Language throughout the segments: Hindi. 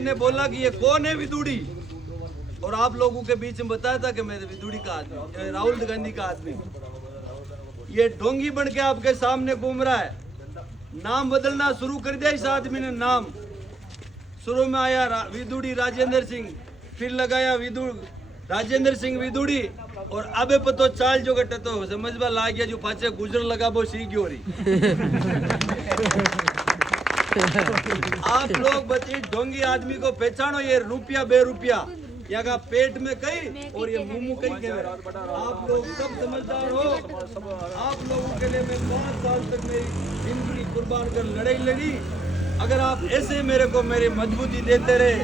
ने बोला कि ये कौन है विदुड़ी, और आप लोगों के बीच में बताया था कि मेरे विदुड़ी का आदमी, राहुल गांधी का आदमी, ये ढोंगी बन के आपके सामने घूम रहा है। नाम बदलना शुरू कर दिया इस आदमी ने। नाम शुरू में आया विदुड़ी राजेंद्र सिंह, फिर लगाया राजेंद्र सिंह विदुड़ी, और अबे पतो चाल जो गटे तो समझ में ला गया, जो पाचे गुजर लगा वो सीख हो रही। आप लोग बच्चे ढोंगी आदमी को पहचानो, ये रुपया बेरुपया यहाँ का पेट में कहीं और ये मुंह कहीं के। आप लोग सब समझदार हो। आप लोगों के लिए मैं 5 साल तक मेरी जिंदगी कुर्बान कर लड़ाई लड़ी। अगर आप ऐसे मेरे को मेरी मजबूती देते रहे,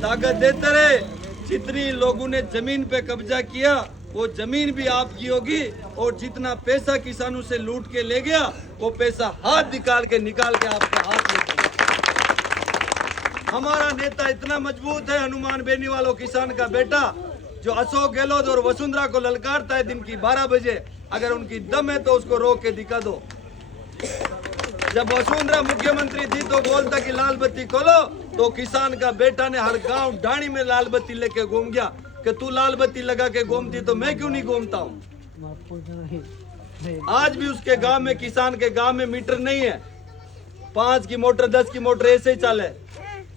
ताकत देते रहे, जितनी लोगों ने जमीन पे कब्जा किया वो जमीन भी आपकी होगी, और जितना पैसा किसानों से लूट के ले गया वो पैसा हाथ निकाल के आपके हाथ में। हमारा नेता इतना मजबूत है, हनुमान बेनीवाल किसान का बेटा, जो अशोक गहलोत और वसुंधरा को ललकारता है दिन की 12 बजे। अगर उनकी दम है तो उसको रोक के दिखा दो। जब वसुंधरा मुख्यमंत्री थी तो बोलता कि लाल बत्ती खोलो, तो किसान का बेटा ने हर गांव ढाणी में लाल बत्ती लेके घूम गया कि तू लाल बत्ती लगा के घूमती तो मैं क्यों नहीं घूमता हूँ। आज भी उसके गांव में, किसान के गांव में मीटर नहीं है, 5 की मोटर 10 की मोटर ऐसे ही चाले।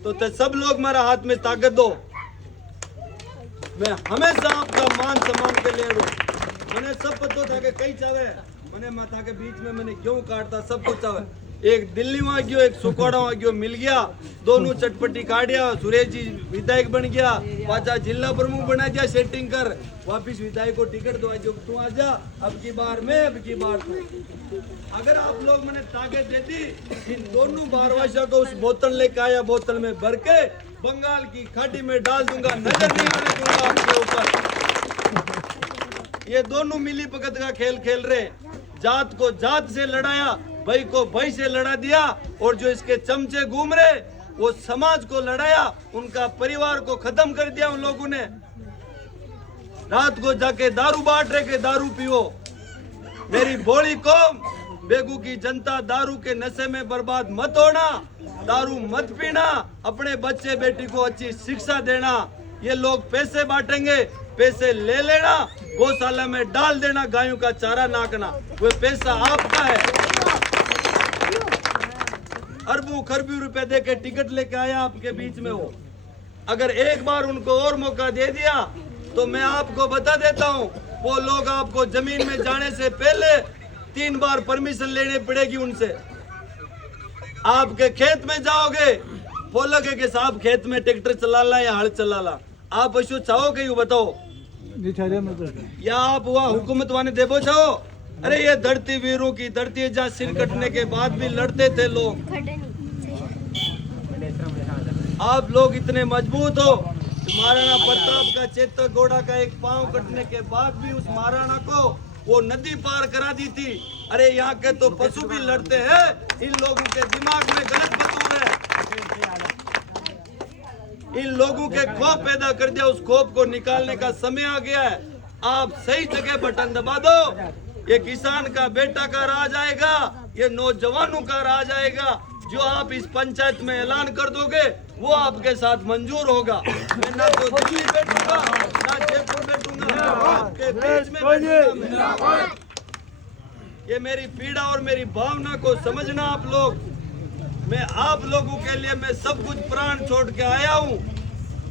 तो सब लोग मेरा हाथ में ताकत दो। मैं हमेशा आपका मान सम्मान के लिए मैंने सब पता था कि कई चावे मैंने माथा के बीच में मैंने क्यों काटता, सब कुछ चावे। एक दिल्ली वहां गयो, एक सुकोड़ा वहां गयो, मिल गया, दोनों चटपटी काटिया। सुरेश जी विधायक बन गया, पाचा जिला प्रमुख बना दिया, सेटिंग कर वापिस विधायक को टिकट दो, जो तू आ जा, अब की बार मैं, अब की बार तू। अगर आप लोग मैंने ताकत देती, इन दोनों भारवासियों को उस बोतल लेके आया, बोतल में भर के बंगाल की खाड़ी में डाल दूंगा, नजर नहीं आने दूंगा आपके ऊपर। ये दोनों मिली भगत का खेल खेल रहे, जात को जात से लड़ाया, भाई को भाई से लड़ा दिया, और जो इसके चमचे घूम रहे वो समाज को लड़ाया, उनका परिवार को खत्म कर दिया उन लोगों ने। रात को जाके दारू बांट रहे के दारू पियो। मेरी भोली कौम, बेगू की जनता, दारू के नशे में बर्बाद मत होना, दारू मत पीना, अपने बच्चे बेटी को अच्छी शिक्षा देना। ये लोग पैसे बांटेंगे, पैसे ले लेना, गौशाला में डाल देना, गायों का चारा नाकना, वो पैसा आपका है। अरबों खरबों रुपए दे के टिकट लेके आया आपके बीच में हो। अगर एक बार उनको और मौका दे दिया तो मैं आपको बता देता हूँ, वो लोग आपको जमीन में जाने से पहले 3 बार परमिशन लेनी पड़ेगी उनसे। आपके खेत में जाओगे, बोलोगे कि साहब खेत में ट्रैक्टर चला ला या हल चला ला, आप पशु चाहोगे यू बताओ, या आप हुआ हुकूमत वाने देवो चाहो? अरे ये धरती वीरों की धरती है, जहाँ सिर कटने के बाद भी लड़ते थे लोग। आप लोग इतने मजबूत हो, महाराणा प्रताप का चेतक घोड़ा का एक पांव कटने के बाद भी उस महाराणा को वो नदी पार करा दी थी। अरे यहाँ के तो पशु भी लड़ते हैं, इन लोगों के दिमाग में गलत बतूर है। इन लोगों के खौफ पैदा कर दिया, उस खौफ को निकालने का समय आ गया है। आप सही जगह बटन दबा दो, ये किसान का बेटा का राज आएगा, ये नौजवानों का राज आएगा। जो आप इस पंचायत में ऐलान कर दोगे वो आपके साथ मंजूर होगा। मैं ना तो दिल्ली बैठूंगा ना जयपुर बैठूंगा, आपके बीच में बैठूंगा। ये मेरी पीड़ा और मेरी भावना को समझना आप लोग। मैं आप लोगों के लिए मैं सब कुछ प्राण छोड़ के आया हूँ।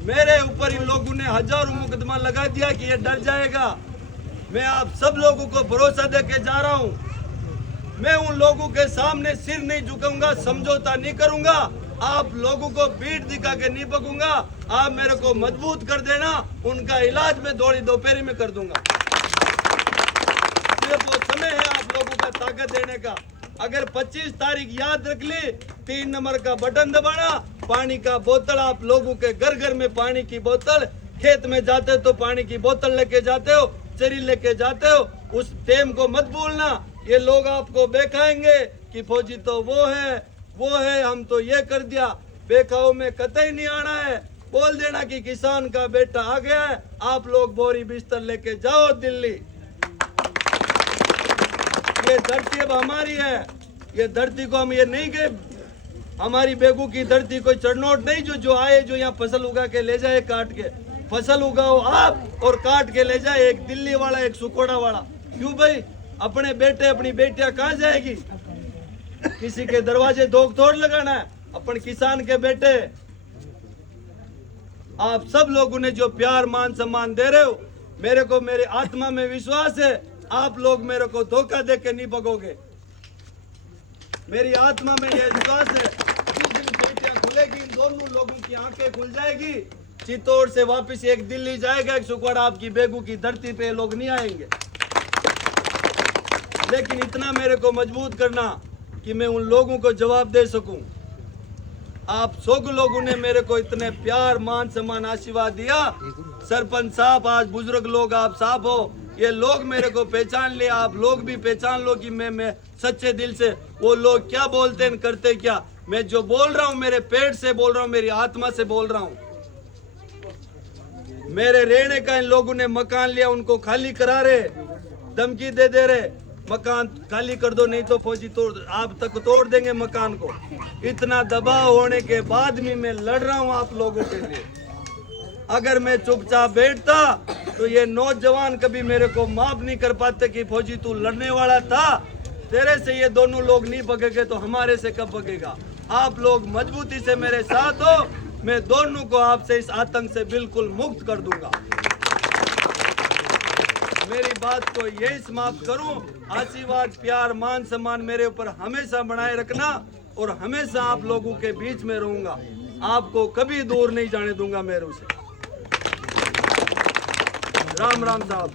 मेरे ऊपर इन लोगों ने हजारों मुकदमा लगा दिया कि ये डर जाएगा। मैं आप सब लोगों को भरोसा दे के जा रहा हूँ। मैं उन लोगों के सामने सिर नहीं झुकाऊंगा, समझौता नहीं करूंगा, आप लोगों को पीठ दिखा के नहीं बकूंगा। आप मेरे को मजबूत कर देना, उनका इलाज मैं दौड़ी दोपहरी में कर दूंगा। ये वो समय है आप लोगों का ताकत देने का। अगर 25 तारीख याद रख ली, 3 नंबर का बटन दबाना, पानी का बोतल, आप लोगों के घर घर में पानी की बोतल, खेत में जाते तो पानी की बोतल लेके जाते हो, चरी लेके जाते हो, उस टेम को मत भूलना। ये लोग आपको बेखाएंगे कि फौजी तो वो है, हम तो ये कर दिया। बेखाओं में कतई नहीं आना है, बोल देना कि किसान का बेटा आ गया है, आप लोग बोरी बिस्तर लेके जाओ दिल्ली। ये धरती अब हमारी है, ये धरती को हम ये नहीं के हमारी बेगू की धरती कोई चढ़नोट नहीं जो आए जो यहाँ फसल उगा के ले जाए काट के। फसल उगाओ आप और काट के ले जाए एक दिल्ली वाला एक सुकोड़ा वाला। क्यों भाई? अपने बेटे अपनी बेटियां कहाँ जाएगी? किसी के दरवाजे दोग तोड़ लगाना है? अपन किसान के बेटे, आप सब लोगों ने जो प्यार मान सम्मान दे रहे हो, मेरे को मेरे आत्मा में विश्वास है आप लोग मेरे को धोखा दे के नहीं भगोगे। मेरी आत्मा में यह विश्वास है जिस दिन बेटियां खुलेगी इन दोनों लोगों की आंखें खुल जाएगी, चित्तौड़ से वापस एक दिल्ली जाएगा एक सुखवाड़ा, आपकी बेगू की धरती पे लोग नहीं आएंगे। लेकिन इतना मेरे को मजबूत करना कि मैं उन लोगों को जवाब दे सकूं। आप सब लोगों ने मेरे को इतने प्यार मान सम्मान आशीर्वाद दिया। सरपंच साहब, आज बुजुर्ग लोग आप साहब हो, ये लोग मेरे को पहचान ले, आप लोग भी पहचान लो कि मैं सच्चे दिल से, वो लोग क्या बोलते हैं करते क्या, मैं जो बोल रहा हूँ मेरे पेट से बोल रहा हूँ, मेरी आत्मा से बोल रहा हूँ। मेरे रहने का इन लोगों ने मकान लिया, उनको खाली करा रहे, धमकी दे रहे मकान खाली कर दो नहीं तो फौजी आप तक तोड़ देंगे मकान को। इतना दबाव होने के बाद भी मैं लड़ रहा हूँ आप लोगों के लिए। अगर मैं चुपचाप बैठता तो ये नौजवान कभी मेरे को माफ नहीं कर पाते कि फौजी तू लड़ने वाला था, तेरे से ये दोनों लोग नहीं भगेंगे तो हमारे से कब भगेगा। आप लोग मजबूती से मेरे साथ हो, मैं दोनों को आपसे इस आतंक से बिल्कुल मुक्त कर दूंगा। मेरी बात को यही समाप्त करूं। आशीर्वाद प्यार मान सम्मान मेरे ऊपर हमेशा बनाए रखना और हमेशा आप लोगों के बीच में रहूंगा, आपको कभी दूर नहीं जाने दूंगा मेरे से। राम राम साहब।